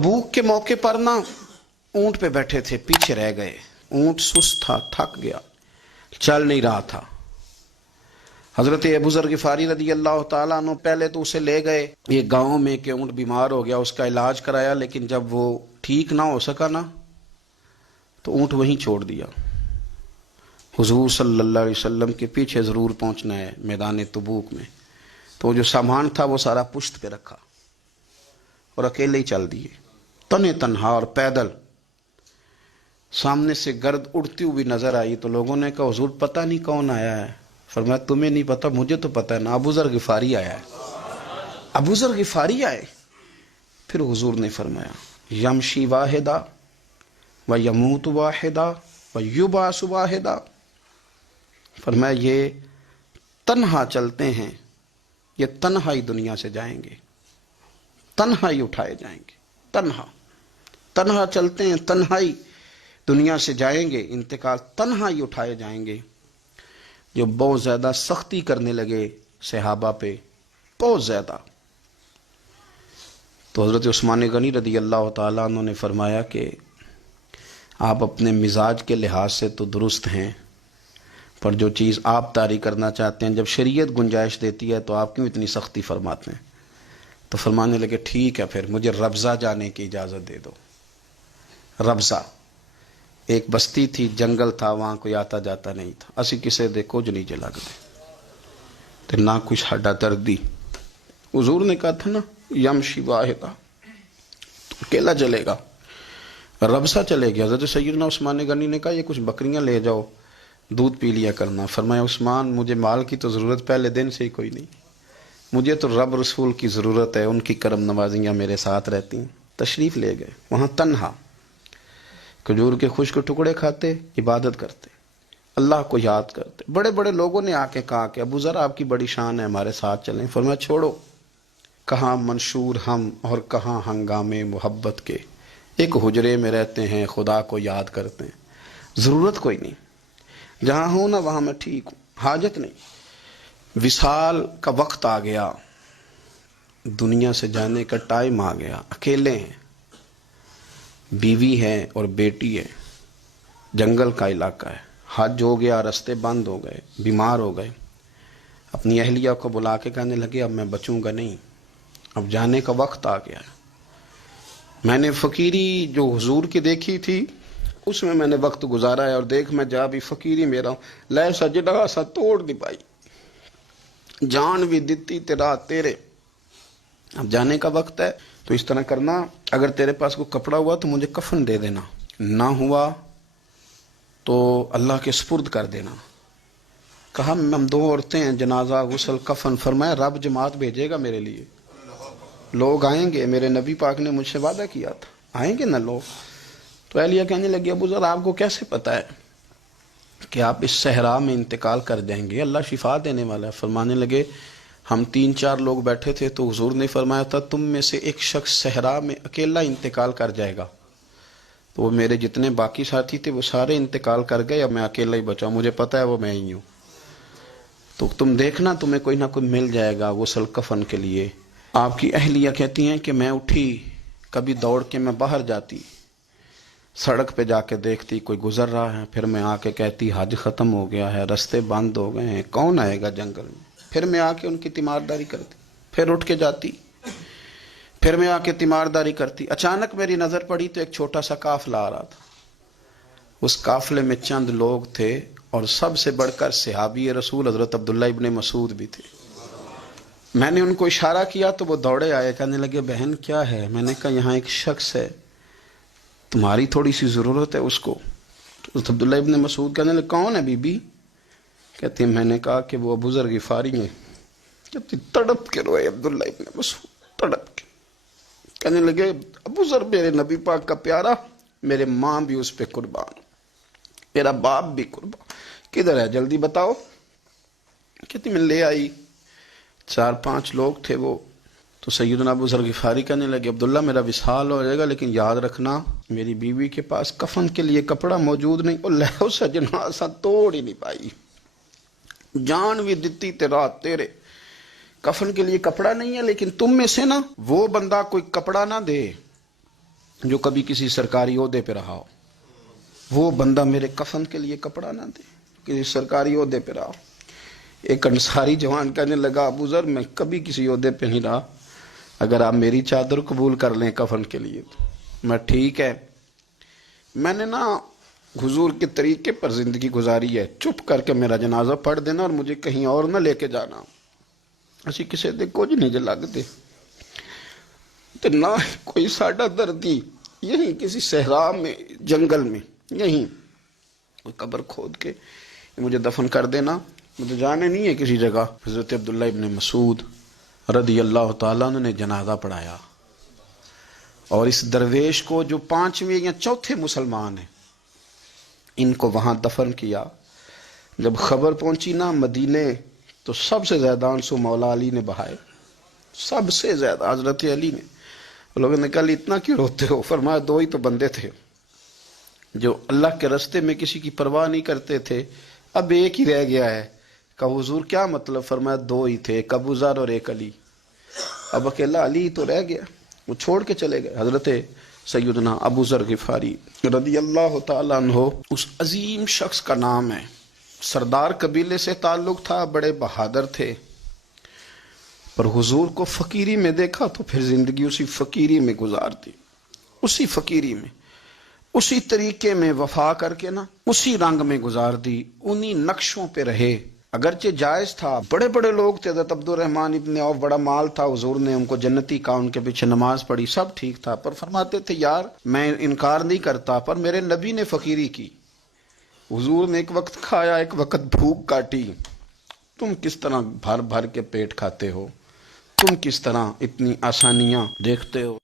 भूख के मौके पर ना ऊंट पे बैठे थे, पीछे रह गए। ऊंट सुस्त था, थक गया, चल नहीं रहा था। हजरत अबू ज़र ग़िफ़ारी रज़ी अल्लाह ताला अन्हु पहले तो उसे ले गए ये गांव में कि ऊंट बीमार हो गया, उसका इलाज कराया, लेकिन जब वो ठीक ना हो सका ना तो ऊंट वहीं छोड़ दिया। हुजूर सल्लल्लाहु अलैहि वसल्लम के पीछे ज़रूर पहुंचना है मैदान तबूक में। तो जो सामान था वो सारा पुश्त पे रखा और अकेले ही चल दिए, तने तन्हा और पैदल। सामने से गर्द उड़ती हुई नजर आई तो लोगों ने कहा हुजूर पता नहीं कौन आया है। फरमाया तुम्हें नहीं पता, मुझे तो पता है ना, अबू ज़र ग़िफ़ारी आया है। अबू ज़र ग़िफ़ारी आए। फिर हुजूर ने फरमाया यमशी वाहिदा व यमूत वाहिदा व युबास वाहिदा। फरमाया ये तन्हा चलते हैं, ये तन्हा ही दुनिया से जाएंगे, तन्हा ही उठाए जाएंगे। तन्हा तन्हा चलते हैं, तन्हा ही दुनिया से जाएंगे, इंतकाल तन्हा ही उठाए जाएंगे। जो बहुत ज्यादा सख्ती करने लगे सहाबा पे, बहुत ज्यादा। तो हजरत उस्मान गनी रज़ी अल्लाह ताला अन्हु ने फरमाया कि आप अपने मिजाज के लिहाज से तो दुरुस्त हैं, पर जो चीज़ आप तारी करना चाहते हैं, जब शरीयत गुंजाइश देती है तो आप क्यों इतनी सख्ती फरमाते हैं। तो फरमाने लगे ठीक है, फिर मुझे रब्ज़ा जाने की इजाज़त दे दो। रब्ज़ा एक बस्ती थी, जंगल था, वहाँ कोई आता जाता नहीं था। असी किसे दे कुछ नहीं जला ते ना कुछ साडा दर्दी। हुजूर ने कहा था ना यमशी वाहिदा, तो अकेला चलेगा, रब्ज़ा चले गया। हज़रत सैयदना उस्मान गनी ने कहा ये कुछ बकरियां ले जाओ, दूध पी लिया करना। फरमाया उस्मान मुझे माल की तो ज़रूरत पहले दिन से ही कोई नहीं, मुझे तो रब रसूल की ज़रूरत है, उनकी करम नवाजियाँ मेरे साथ रहती हैं। तशरीफ़ ले गए, वहाँ तन्हा खजूर के खुश्क टुकड़े खाते, इबादत करते, अल्लाह को याद करते। बड़े बड़े लोगों ने आके कहा कि अबू ज़र आपकी बड़ी शान है, हमारे साथ चलें। फरमाया छोड़ो, कहाँ मंशूर हम और कहाँ हंगामे मोहब्बत के, एक हुजरे में रहते हैं, खुदा को याद करते हैं, ज़रूरत कोई नहीं, जहाँ हूँ ना वहाँ मैं ठीक हूँ, हाजत नहीं। विसाल का वक्त आ गया, दुनिया से जाने का टाइम आ गया, अकेले हैं, बीवी है और बेटी है, जंगल का इलाका है, हज हो गया, रास्ते बंद हो गए, बीमार हो गए। अपनी अहलिया को बुला के कहने लगे अब मैं बचूंगा नहीं, अब जाने का वक्त आ गया। मैंने फ़कीरी जो हुजूर की देखी थी उसमें मैंने वक्त गुजारा है, और देख मैं जा भी फ़कीरी मेरा लै सजड़ा सा तोड़ दी पाई, जान भी दिती तेरा तेरे, अब जाने का वक्त है। तो इस तरह करना, अगर तेरे पास कोई कपड़ा हुआ तो मुझे कफन दे देना, ना हुआ तो अल्लाह के सुपुर्द कर देना। कहा हम दो औरतें हैं, जनाजा गुस्ल कफन। फरमाया रब जमात भेजेगा मेरे लिए, लोग आएंगे, मेरे नबी पाक ने मुझसे वादा किया था, आएंगे ना लोग। तो अहलिया कहने लगी अबू ज़र आपको कैसे पता है कि आप इस सहरा में इंतकाल कर जाएंगे, अल्लाह शिफा देने वाला है। फरमाने लगे हम 3-4 लोग बैठे थे तो हुजूर ने फरमाया था तुम में से एक शख्स सहरा में अकेला इंतकाल कर जाएगा। तो वो मेरे जितने बाकी साथी थे वो सारे इंतकाल कर गए, अब मैं अकेला ही बचा, मुझे पता है वो मैं ही हूँ। तो तुम देखना तुम्हें कोई ना कोई मिल जाएगा गुस्ल कफन के लिए। आपकी अहलिया कहती हैं कि मैं उठी, कभी दौड़ के मैं बाहर जाती, सड़क पे जाके देखती कोई गुजर रहा है, फिर मैं आके कहती हज ख़त्म हो गया है, रास्ते बंद हो गए हैं, कौन आएगा जंगल में। फिर मैं आके उनकी तीमारदारी करती, फिर उठ के जाती, फिर मैं आके तीमारदारी करती। अचानक मेरी नज़र पड़ी तो एक छोटा सा काफिला आ रहा था, उस काफिले में चंद लोग थे और सबसे बढ़कर सहाबी रसूल हज़रत अब्दुल्ला इब्ने मसूद भी थे। मैंने उनको इशारा किया तो वो दौड़े आए, कहने लगे बहन क्या है। मैंने कहा यहाँ एक शख्स है, तुम्हारी थोड़ी सी ज़रूरत है उसको। तो अब्दुल्ला इब्ने मसूद कहने लगे कौन है बीबी। कहती मैंने कहा कि वो अबू ज़र ग़िफ़ारी हैं। कहती तड़प के रोए अब्दुल्ला इब्ने मसूद, तड़प के कहने लगे अबू ज़र मेरे नबी पाक का प्यारा, मेरे माँ भी उस पर कुर्बान, मेरा बाप भी कुर्बान, किधर है जल्दी बताओ। कहती मैं ले आई, 4-5 लोग थे वो। तो सैयदना अबू ज़र ग़िफ़ारी कहने लगे अब्दुल्ला मेरा विसाल हो जाएगा, लेकिन याद रखना मेरी बीवी के पास कफन के लिए कपड़ा मौजूद नहीं। और लहो सजना सा तोड़ ही नहीं पाई, जान भी दिती तेरा तेरे, कफन के लिए कपड़ा नहीं है, लेकिन तुम में से ना वो बंदा कोई कपड़ा ना दे جو کبھی کسی سرکاری عہدے پہ رہا ہو، وہ بندہ میرے کفن کے لیے کپڑا نہ دے، کسی سرکاری عہدے پہ رہا ہو۔ ایک انصاری جوان کہنے لگا ابو ذر میں کبھی کسی عہدے پہ نہیں رہا، اگر آپ میری چادر قبول کر لیں کفن کے لیے تو میں ٹھیک ہے، میں نے نا حضور کے طریقے پر زندگی گزاری ہے، چپ کر کے میرا جنازہ پڑھ دینا اور مجھے کہیں اور نہ لے کے جانا، اسی کسی دے کچھ نہیں جے لگتے تو نہ کوئی ساڈا دردی، یہیں کسی صحرا میں جنگل میں یہیں کوئی قبر کھود کے مجھے دفن کر دینا، مجھے جانے نہیں ہے کسی جگہ۔ حضرت عبداللہ ابن مسعود رضی اللہ تعالیٰ عنہ نے جنازہ پڑھایا، اور اس درویش کو جو 5ویں یا 4تھے مسلمان ہیں ان کو وہاں دفن کیا۔ جب خبر پہنچی نا مدینے تو سب سے زیادہ آنسو مولا علی نے بہائے، سب سے زیادہ حضرت علی نے۔ لوگوں نے کہا اتنا کیوں روتے ہو؟ فرمایا 2 ہی تو بندے تھے جو اللہ کے راستے میں کسی کی پرواہ نہیں کرتے تھے، اب ایک ہی رہ گیا ہے۔ کہا حضور کیا مطلب؟ فرمایا 2 ہی تھے، ایک ابو ذر اور ایک علی، اب اکیلا علی تو رہ گیا، وہ چھوڑ کے چلے گئے۔ حضرت سیدنا ابو ذر غفاری رضی اللہ تعالیٰ عنہ اس عظیم شخص کا نام ہے، سردار قبیلے سے تعلق تھا، بڑے بہادر تھے، پر حضور کو فقیری میں دیکھا تو پھر زندگی اسی فقیری میں گزار دی، اسی فقیری میں، اسی طریقے میں وفا کر کے نا اسی رنگ میں گزار دی، انہی نقشوں پہ رہے۔ اگرچہ جائز تھا، بڑے بڑے لوگ تھے، حضرت عبد الرحمن ابن عوف، بڑا مال تھا، حضور نے ان کو جنتی کہا، ان کے پیچھے نماز پڑھی، سب ٹھیک تھا، پر فرماتے تھے یار میں انکار نہیں کرتا، پر میرے نبی نے فقیری کی، حضور نے ایک وقت کھایا ایک وقت بھوک کاٹی، تم کس طرح بھر بھر کے پیٹ کھاتے ہو، تم کس طرح اتنی آسانیاں دیکھتے ہو؟